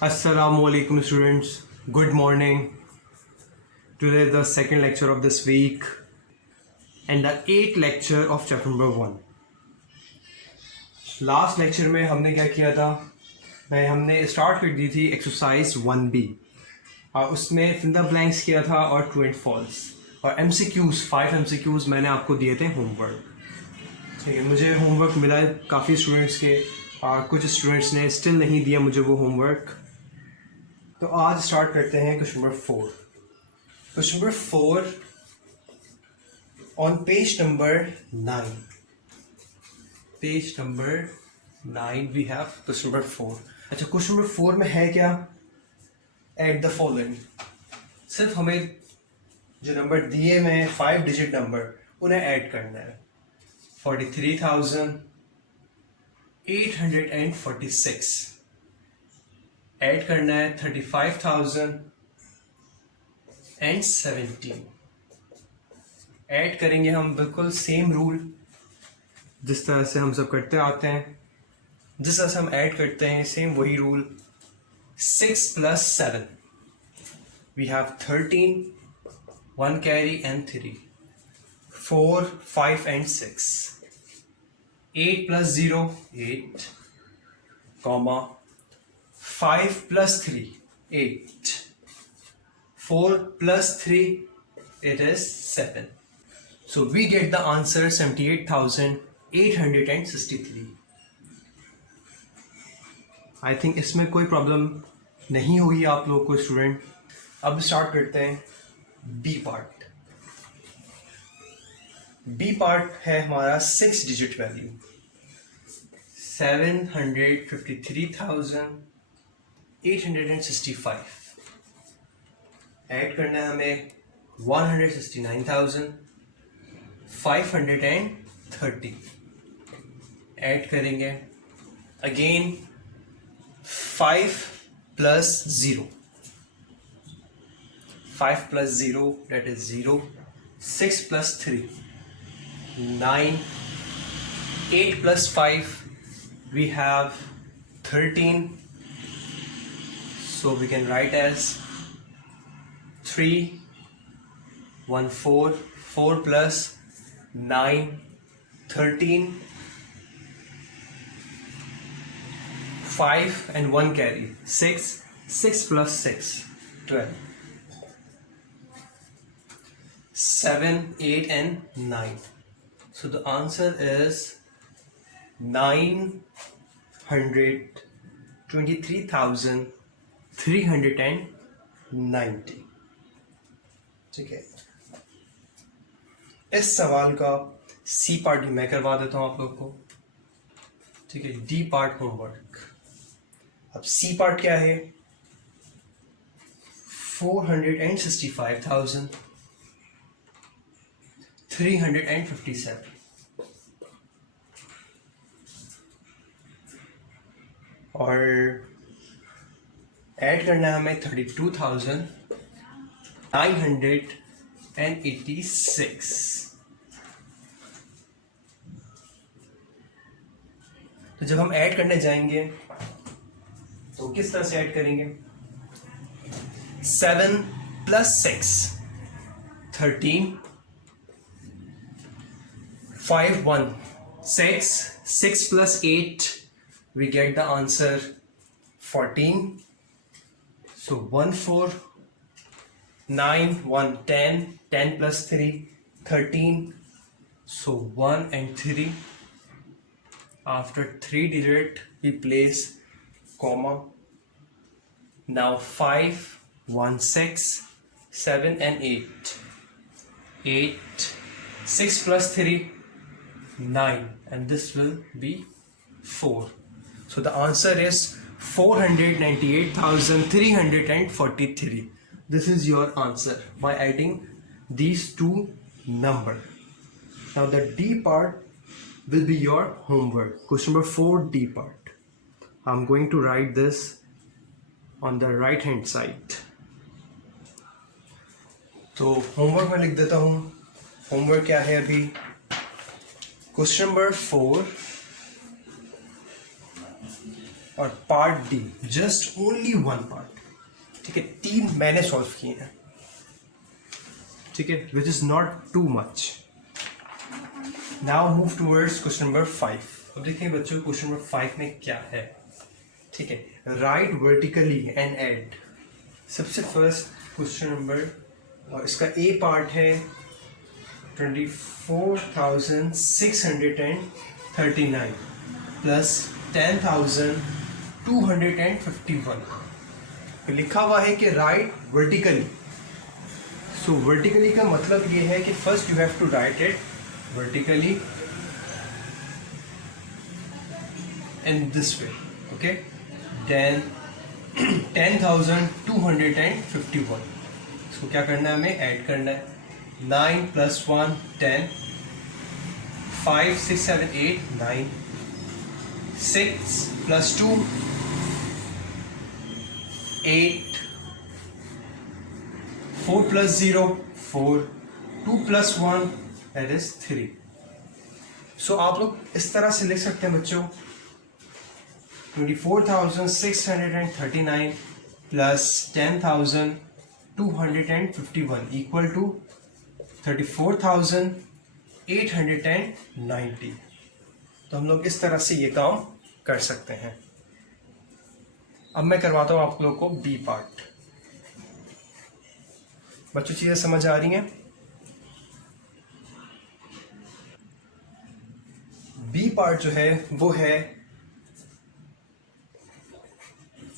Assalamualaikum students, good morning. Today is the second lecture of this week and the 8th lecture of chapter number 1. Last lecture में हमने क्या किया था हमने start कर दी थी एक्सरसाइज 1B और उसमें फिल द ब्लैंक्स किया था और ट्रू एंड फॉल्स और MCQs 5 MCQs मैंने आपको दिए थे होमवर्क. ठीक है, मुझे होमवर्क मिला है काफ़ी स्टूडेंट्स के और कुछ स्टूडेंट्स ने स्टिल नहीं दिया मुझे वो होमवर्क. तो आज स्टार्ट करते हैं question number 4. Question number 4 on page number 9. Page number 9 we have question number 4. अच्छा, क्वेश्चन नंबर 4 में है क्या? Add the following. सिर्फ हमें जो नंबर दिए हुए हैं 5 डिजिट नंबर उन्हें ऐड करना है. 43,846 ऐड करना है 35,017 ऐड करेंगे हम बिल्कुल सेम रूल जिस तरह से हम सब करते आते हैं. जिस तरह से हम ऐड करते हैं सेम वही rule. 6 plus 7 we have 13, 1 carry and 3, 4, 5 and 6. 8 plus 0 8, comma 5 plus 3 8, 4 plus 3 it is 7. So we get the answer 78,863. I think इसमें कोई प्रॉब्लम नहीं होगी आप लोगों को स्टूडेंट. अब स्टार्ट करते हैं बी पार्ट. बी पार्ट है हमारा 6 डिजिट वैल्यू 753,865. ऐड करना है हमें 169,530. ऐड करेंगे again 5 plus 0. 5 plus 0 that is 0. 6 plus 3 9. 8 plus 5 we have 13. So we can write as 3 1 4 4 plus 9 13 5 and 1 carry 6 6 plus 6 12 7 8 and 9. So the answer is 923,390. ठीक है, इस सवाल का सी पार्ट भी मैं करवा देता हूं आप लोग को. ठीक है, डी पार्ट होमवर्क. अब सी पार्ट क्या है? 465,357 और ऐड करना है हमें 32,986. तो जब हम ऐड करने जाएंगे तो किस तरह से ऐड करेंगे? 7 plus 6 13, 5 1 6, 6 plus 8 we get the answer 14. So 1 4 9 1 10, 10 plus 3 13. So 1 and 3. After 3 digit we place comma. Now 5 1 6 7 and 8. 8 6 plus 3 9 and this will be 4. So the answer is 498,343. This is your answer by adding these two numbers. Now the D part will be your homework. Question number 4, D part. I'm going to write this on the right hand side. तो homework में लिख देता हूँ. Homework क्या है अभी? Question number 4 और part D just only one part, ठीक है, 3 मैंने सॉल्व किए हैं, ठीक है, which is not too much. Now move towards question number 5। अब देखिए बच्चों क्वेश्चन नंबर 5 में क्या है, ठीक है, राइट वर्टिकली एंड ऐड। सबसे फर्स्ट क्वेश्चन नंबर, और इसका ए पार्ट है 24,639 प्लस 10,251। लिखा हुआ है कि राइट वर्टिकली। सो वर्टिकली का मतलब ये है कि first you have to write it vertically in this way, okay, then 10,251, इसको क्या करना है, हमें ऐड करना है, 9 + 1 10, 5 6 7 8 9, 6 + 2 8, 4 + 0 4, 2 + 1 that is 3। सो आप लोग इस तरह से लिख सकते हैं बच्चों, 24,639 प्लस 10,251 इक्वल टू 34,890। तो हम लोग इस तरह से ये काम कर सकते हैं। अब मैं करवाता हूं आप लोग को बी पार्ट। बच्चों चीजें समझ आ रही हैं? बी पार्ट जो है वो है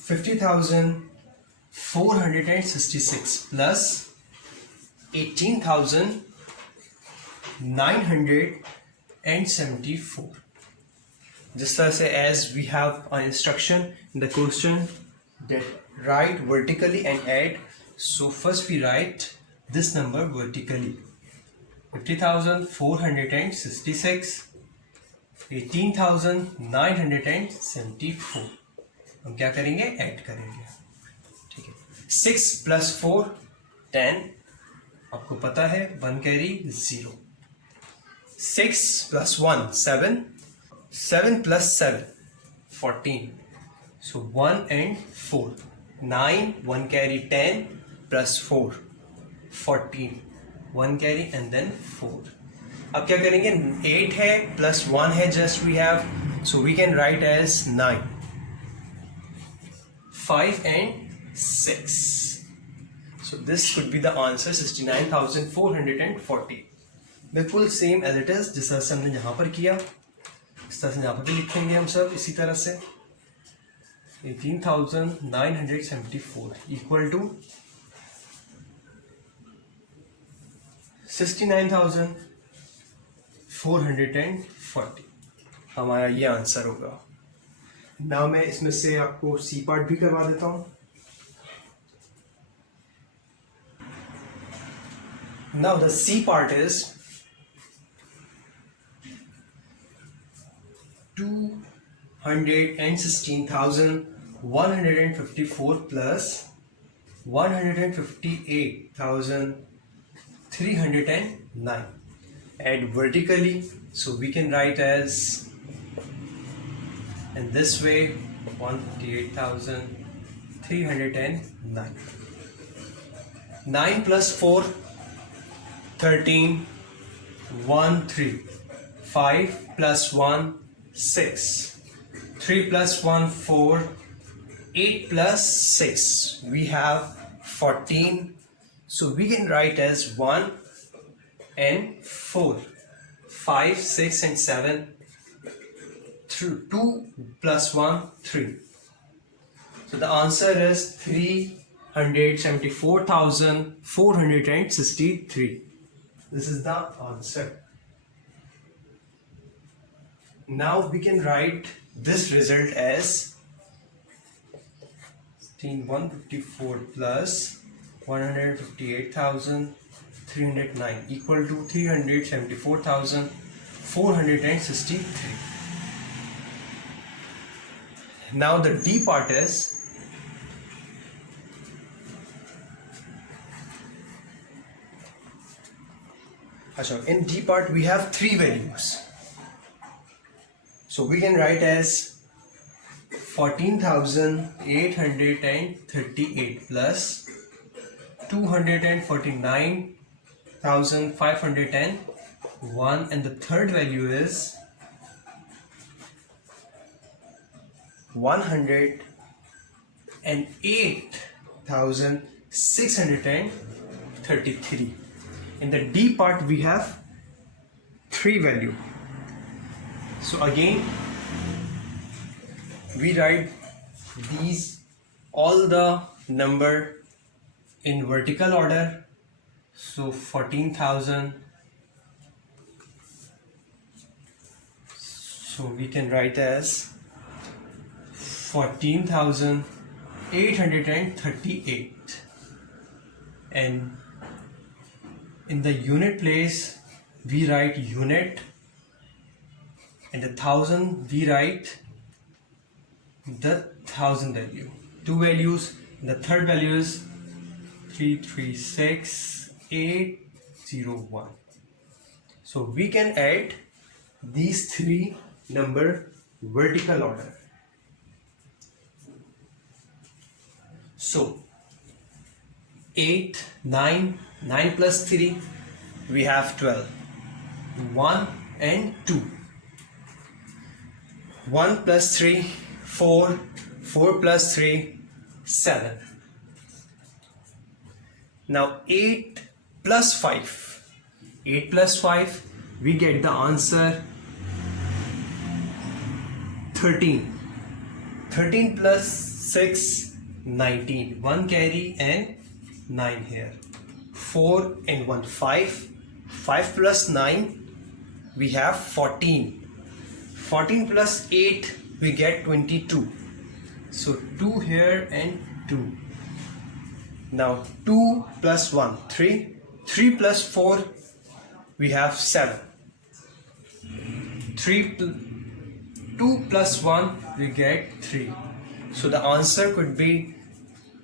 50,466 प्लस 18,974। जिस तरह से as we have an instruction in the question that write vertically and add, so first we write this number vertically, 50,466 18,974। हम क्या करेंगे, ऐड करेंगे, ठीक है। 6 + 4 10, आपको पता है 1 carry 0, 6 + 1 7, 7 + 7 14, so 1 and 4, 9 1 carry 10 + 4 14, 1 carry and then 4। अब क्या करेंगे, 8 है प्लस 1 है, just we have, so we can write as 9, 5 and 6। So this could be the answer, 69,440। बिल्कुल सेम एज इट इज जिस तरह से हमने यहाँ पर किया, इस तरह से यहाँ पर भी लिखेंगे हम सब इसी तरह से। 18,974 इक्वल टू 69,440, हमारा ये आंसर होगा। नाउ मैं इसमें से आपको सी पार्ट भी करवा देता हूं। Now the C part is 216,154 plus 158,309। Add vertically, so we can write as in this way 158,309। 9 + 4 13, 1 3, 5 + 1 6, 3 + 1 4, 8 + 6 we have 14, so we can write as 1 and 4, 5 6 and 7, 2 + 1 3, so the answer is 374,463. This is the answer. Now we can write this result as 154 plus 158,309 equal to 374,463. Now the D part is in D part we have 3 values, so we can write as 14,838 plus 249,501, and the third value is 108,633. In the D part we have 3 value. So again we write these all the number in vertical order. So 14,000, so we can write as 14,838, and in the unit place we write unit, and the thousand we write the thousand value, 2 values. The third value is 336801. So we can add these 3 number vertical order. So 8, 9 plus 3 we have 12, 1 and 2, 1 plus 3 4, 4 plus 3 7. Now 8 plus 5, 8 plus 5 we get the answer 13. 13 plus 6 19, 1 carry and 9 here, 4 and 1 5, 5 plus 9 we have 14, 14 plus 8 we get 22, so 2 here and 2. Now 2 plus 1 3, 3 plus 4 we have 7, 2 plus 1 we get 3. So the answer could be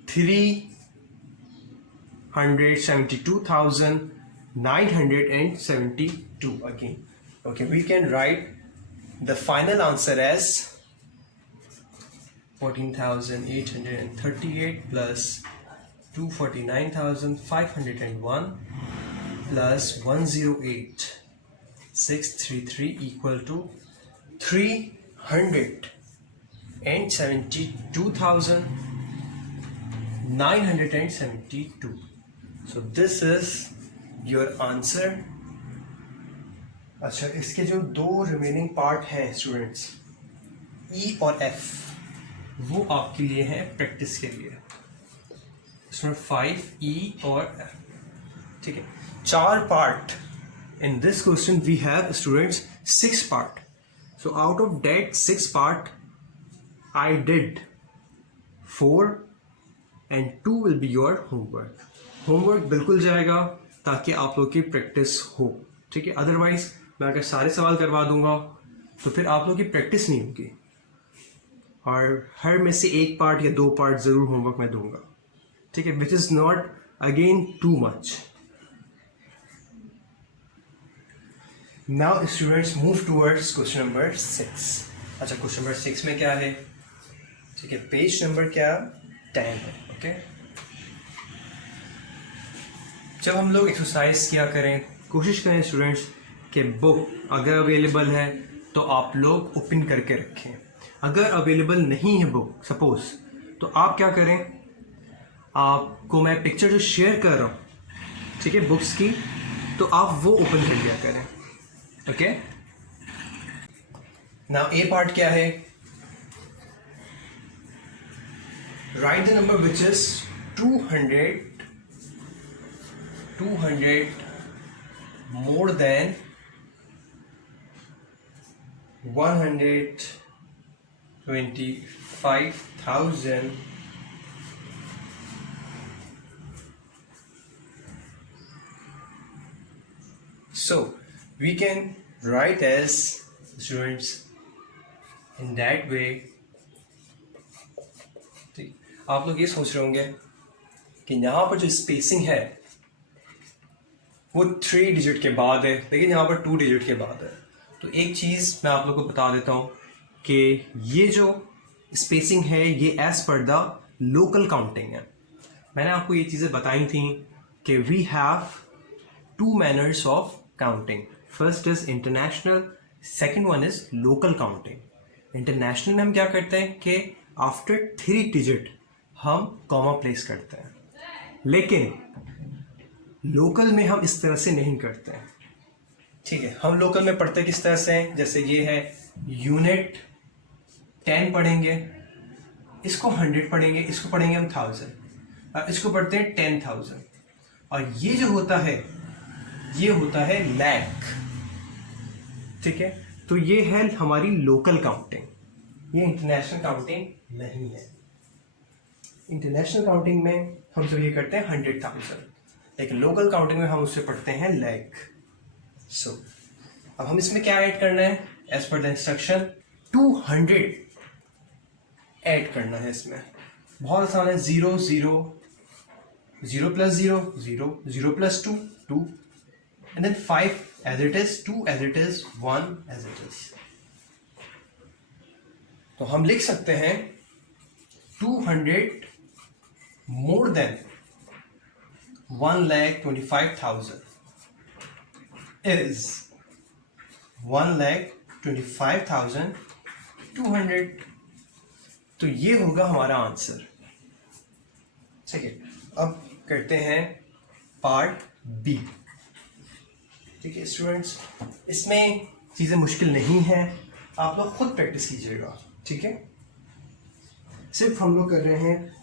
372,972 again. Okay, we can write the final answer as 14,838 plus 249,501 plus 108,633 equal to 372,972. So this is your answer. अच्छा, इसके जो 2 remaining part हैं students, E और F, वो आपके लिए हैं practice के लिए. इसमें 5 E और F, ठीक है. 4 part. In this question we have students 6 part. So out of that 6 part I did 4 and 2 will be your homework. Homework बिल्कुल जाएगा ताकि आप लोग की प्रैक्टिस हो, ठीक है. अदरवाइज मैं अगर सारे सवाल करवा दूंगा तो फिर आप लोग की प्रैक्टिस नहीं होगी, और हर में से 1 पार्ट या 2 पार्ट ज़रूर होमवर्क मैं दूंगा, ठीक है, which is not again too much. Now students move towards question number 6. अच्छा, क्वेश्चन नंबर 6 में क्या है, ठीक है, पेज नंबर क्या 10 है. ओके, जब हम लोग एक्सरसाइज किया करें, कोशिश करें स्टूडेंट्स कि बुक अगर अवेलेबल है तो आप लोग ओपन करके रखें. अगर अवेलेबल नहीं है बुक सपोज, तो आप क्या करें, आपको मैं पिक्चर जो शेयर कर रहा हूँ, ठीक है, बुक्स की, तो आप वो ओपन कर लिया करें. ओके, नाउ ए पार्ट क्या है, right the number which is 200 more than 125,000 so we can write as students in that way. आप लोग ये सोच रहे होंगे कि यहाँ पर जो स्पेसिंग है वो 3 डिजिट के बाद है, लेकिन यहाँ पर 2 डिजिट के बाद है. तो एक चीज़ मैं आप लोग को बता देता हूँ कि ये जो स्पेसिंग है ये as per the local counting है। मैंने आपको ये चीज़ें बताई थी कि we have two manners of counting, first is international, second one is local counting. International में हम क्या करते हैं कि आफ्टर 3 डिजिट हम कॉमा प्लेस करते हैं, लेकिन लोकल में हम इस तरह से नहीं करते हैं। ठीक है, हम लोकल में पढ़ते किस तरह से हैं, जैसे ये है यूनिट 10 पढ़ेंगे, इसको 100 पढ़ेंगे, इसको पढ़ेंगे हम 1000, और इसको पढ़ते हैं 10,000, और ये जो होता है ये होता है लैख। ठीक है, तो ये है हमारी लोकल काउंटिंग, ये इंटरनेशनल काउंटिंग नहीं है। इंटरनेशनल काउंटिंग में हम जब ये करते हैं 100,000, लेकिन लोकल काउंटिंग में हम उससे पढ़ते हैं लैख। सो अब हम इसमें क्या ऐड करना है, as per the instruction 200 add करना है। इसमें बहुत आसान है, 0 0 0 plus 0 0 0 plus 2 2 and then 5 as it is, 2 as it is, 1 as it is। तो हम लिख सकते हैं 200 more than 1,25,000 is 1,25,200। तो ये होगा हमारा आंसर। ठीक है, अब करते हैं पार्ट बी। ठीक है स्टूडेंट्स, इसमें चीज़ें मुश्किल नहीं है, आप लोग खुद प्रैक्टिस कीजिएगा। ठीक है, सिर्फ हम लोग कर रहे हैं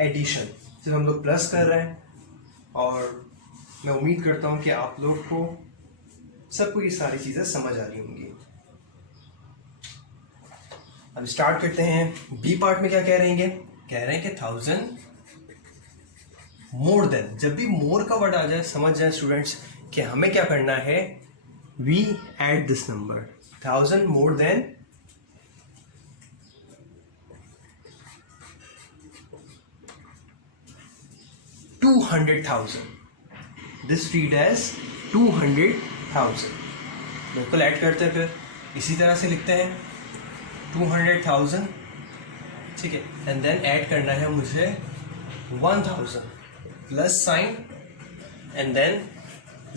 एडिशन, सिर्फ हम लोग प्लस कर रहे हैं, और मैं उम्मीद करता हूँ कि आप लोग को सबको ये सारी चीज़ें समझ आ रही होंगी। अब स्टार्ट करते हैं बी पार्ट में। क्या कह रहे हैं, कह रहे हैं कि 1000 मोर देन, जब भी मोर का वर्ड आ जाए समझ जाए स्टूडेंट्स कि हमें क्या करना है, we add this number 1000 more than 200,000, this read as 200,000। बिल्कुल ऐड करते हैं, फिर इसी तरह से लिखते हैं 200,000। ठीक है, एंड देन ऐड करना है मुझे 1000 plus sign, and then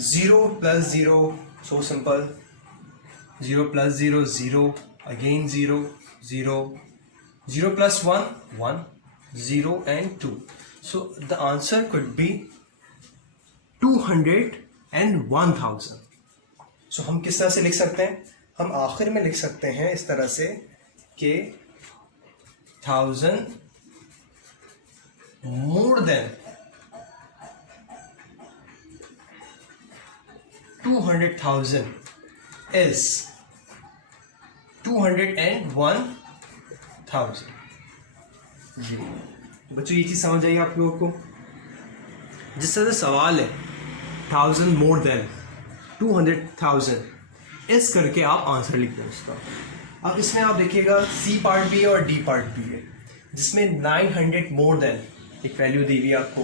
0 plus 0, so simple, 0 plus 0 0, again 0 0, 0 plus 1 1, 0 and 2, so the answer could be 200 and 1000। so हम किस तरह से लिख सकते हैं, हम आखिर में लिख सकते हैं इस तरह से कि 1000 more than 200,000 is 201,000। जी बच्चों, ये चीज़ समझ आइए आप लोगों को। जिस तरह से सवाल है 1000 मोर देन 200,000, इस करके आप आंसर लिख दें उसका। अब इसमें आप देखिएगा सी पार्ट भी है और डी पार्ट भी है, जिसमें 900 मोर देन एक वैल्यू दी हुई है आपको,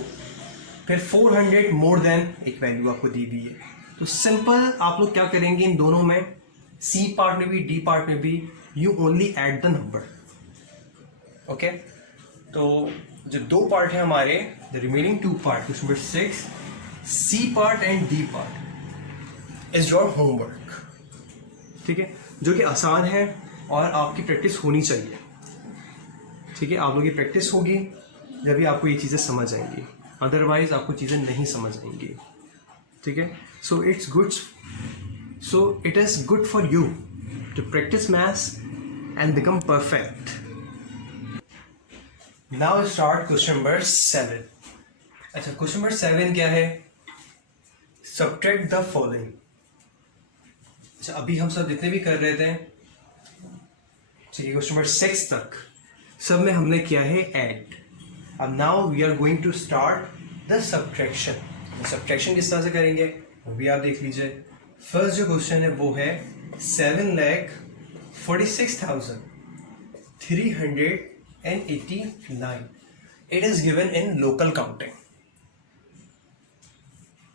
फिर 400 मोर देन एक वैल्यू आपको दी हुई है। तो सिंपल आप लोग क्या करेंगे, इन दोनों में सी पार्ट में भी डी पार्ट में भी you only add the number. Okay, तो जो दो पार्ट है हमारे, the remaining 2 part, question number 6, C part and D part is your homework. ठीक है, जो कि आसान है और आपकी प्रैक्टिस होनी चाहिए। ठीक है, आप लोगों की प्रैक्टिस होगी जब भी आपको ये चीज़ें समझ आएंगी, अदरवाइज आपको चीज़ें नहीं समझ आएंगी। ठीक है, so it is good for you to practise maths and become perfect. Now start question number 7। अच्छा, क्वेश्चन नंबर 7 क्या है, सब्ट्रैक्ट द फॉलोइंग। अच्छा, अभी हम सब जितने भी कर रहे थे, ठीक है, क्वेश्चन नंबर 6 तक सब में हमने किया है ऐड। अब now we are going to start the subtraction. Subtraction किस तरह से करेंगे वो भी आप देख लीजिए। फर्स्ट जो क्वेश्चन है वो है 7,46,389। It is given in local counting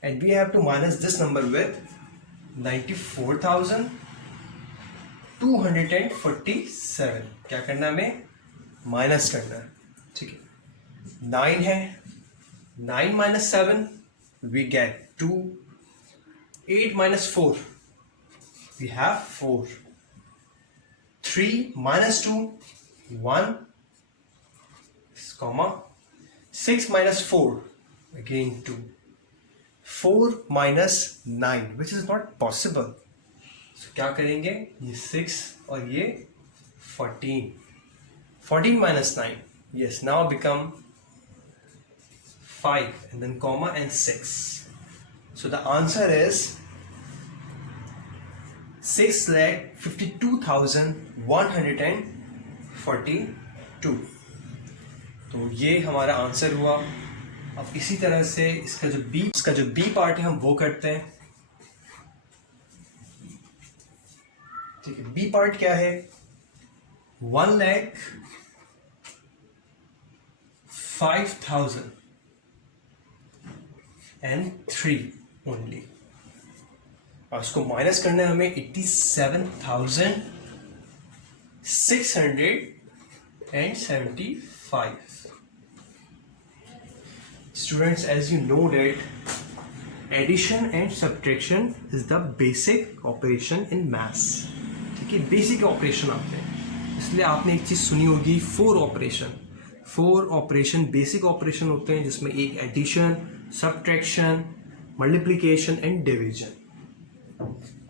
and we have to minus this number with 94,247। क्या करना हमें, माइनस करना है, ठीक है। 9 है, 9 minus 7 we get 2, 8 minus 4 we have 4, 3 minus 2 1, comma 6 minus 4 again 2, 4 minus 9 which is not possible, so क्या करेंगे, ये 6 और ये 14, 14 minus 9, yes, now become 5 and then comma and 6. So the answer is 6,52,142. तो ये हमारा आंसर हुआ। अब इसी तरह से इसका जो बी पार्ट है हम वो करते हैं, ठीक है। बी पार्ट क्या है, 1,05,003 ओनली, और उसको माइनस करना है हमें 87,675. Students, as you know that addition and subtraction is the basic operation in maths, ठीक है। बेसिक ऑपरेशन आते हैं, इसलिए आपने एक चीज़ सुनी होगी, 4 ऑपरेशन बेसिक ऑपरेशन होते हैं, जिसमें एक addition, subtraction, multiplication and division.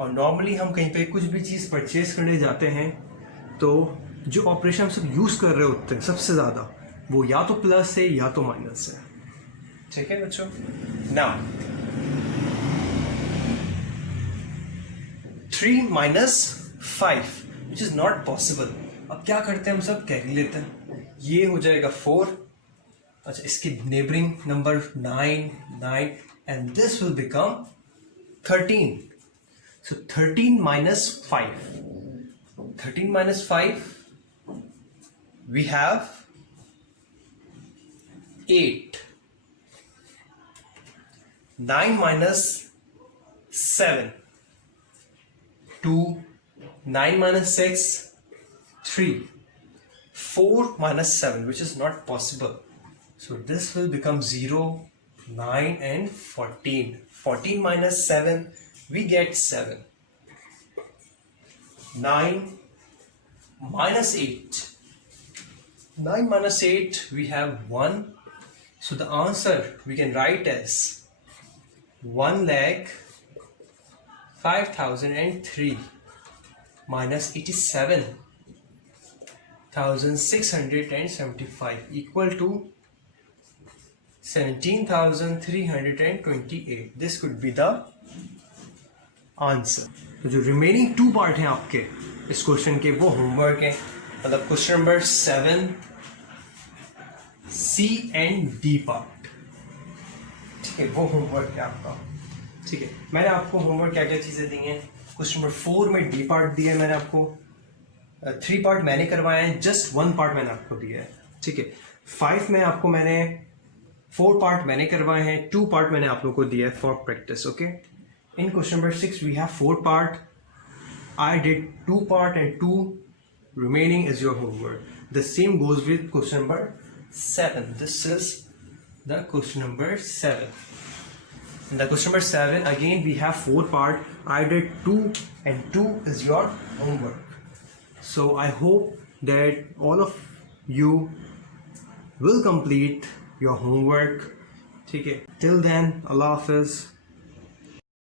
और नॉर्मली हम कहीं पे कुछ भी चीज़ परचेज करने जाते हैं तो जो ऑपरेशन हम सब यूज़ कर रहे होते हैं सबसे ज़्यादा, वो या तो प्लस है या तो माइनस है, ठीक है बच्चों। Now 3 minus 5 which is not possible। अब क्या करते हैं हम सब, कैरी लेते हैं, ये हो जाएगा 4, अच्छा इसकी neighbouring number 9 and this will become 13। So 13 minus 5 we have 8, 9 minus 7 2, 9 minus 6 3, 4 minus 7 which is not possible, so this will become 0, 9 and 14. 14 minus 7 we get 7, 9 minus 8 we have 1, so the answer we can write as 1,05,003 minus 87,675 equal to 17,328. This could be the answer. तो जो remaining 2 part हैं आपके इस question के, वो homework है, मतलब question number 7 C and D part, ठीक है, वो होमवर्क है आपका, ठीक है। मैंने आपको होमवर्क क्या क्या चीज़ें दी हैं, क्वेश्चन नंबर 4 में D पार्ट दिया है मैंने आपको, 3 पार्ट मैंने करवाए हैं, जस्ट 1 पार्ट मैंने आपको दिया है, ठीक है। 5 में आपको मैंने 4 पार्ट मैंने करवाए हैं, 2 पार्ट मैंने आप लोगों को दिया है for practice, okay. In question number 6 we have 4 part, I did 2 part and 2 remaining is your homework. The same goes with question number 7. This is the question number 7. In the question number 7 again we have 4 part, I did 2 and 2 is your homework. So I hope that all of you will complete your homework, ठीक है। Till then, Allah Hafiz.